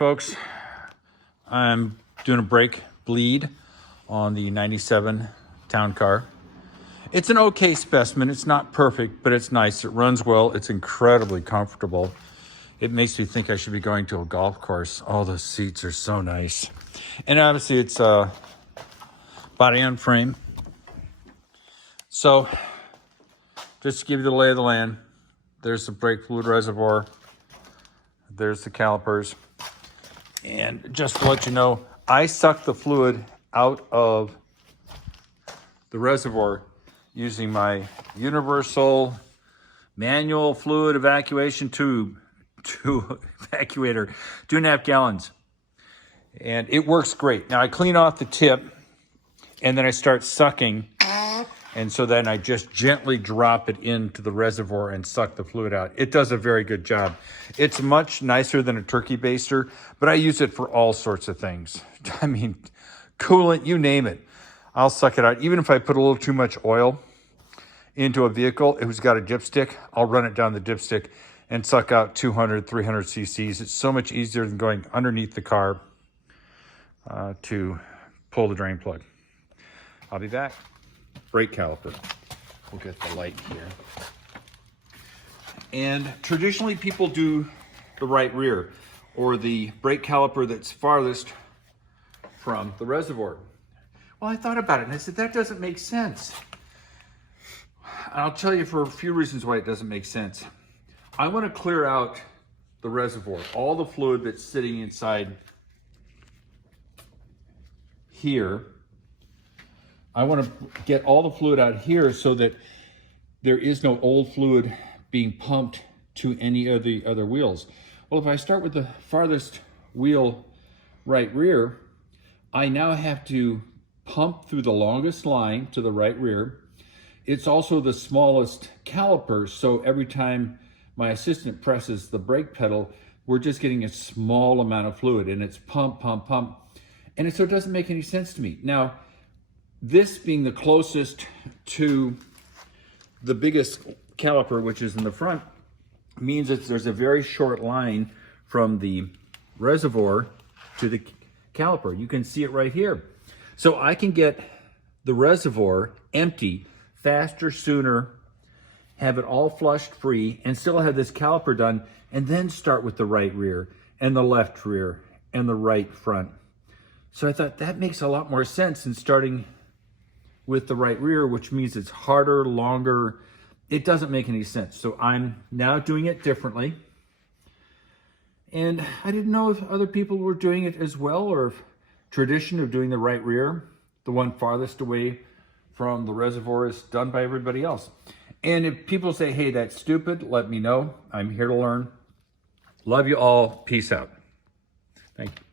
folks. I'm doing a brake bleed on the 97 Town Car. It's an okay specimen. It's not perfect, but it's nice. It runs well. It's incredibly comfortable. It makes me think I should be going to a golf course. All the seats are so nice. And obviously it's body on frame. So just to give you the lay of the land, there's the brake fluid reservoir. There's the calipers. And just to let you know, I suck the fluid out of the reservoir using my universal manual fluid evacuation tube, evacuator, 2.5 gallons. And it works great. Now I clean off the tip and then I start sucking. And so then I just gently drop it into the reservoir and suck the fluid out. It does a very good job. It's much nicer than a turkey baster, but I use it for all sorts of things. I mean, coolant, you name it. I'll suck it out. Even if I put a little too much oil into a vehicle, who's got a dipstick, I'll run it down the dipstick and suck out 200, 300 cc's. It's so much easier than going underneath the car to pull the drain plug. I'll be back. Brake caliper. We'll get the light here. And traditionally people do the right rear or the brake caliper that's farthest from the reservoir. Well, I thought about it and I said, that doesn't make sense. I'll tell you for a few reasons why it doesn't make sense. I want to clear out the reservoir, all the fluid that's sitting inside here. I want to get all the fluid out here so that there is no old fluid being pumped to any of the other wheels. Well, if I start with the farthest wheel right rear, I now have to pump through the longest line to the right rear. It's also the smallest caliper, so every time my assistant presses the brake pedal, we're just getting a small amount of fluid and it's pump, pump, pump. And so it doesn't make any sense to me. Now, this being the closest to the biggest caliper, which is in the front, means that there's a very short line from the reservoir to the caliper. You can see it right here. So I can get the reservoir empty faster, sooner, have it all flushed free, and still have this caliper done, and then start with the right rear, and the left rear, and the right front. So I thought that makes a lot more sense than starting with the right rear, which means it's harder, longer. It doesn't make any sense. So I'm now doing it differently. And I didn't know if other people were doing it as well, or if tradition of doing the right rear, the one farthest away from the reservoir, is done by everybody else. And if people say, hey, that's stupid, let me know. I'm here to learn. Love you all. Peace out. Thank you.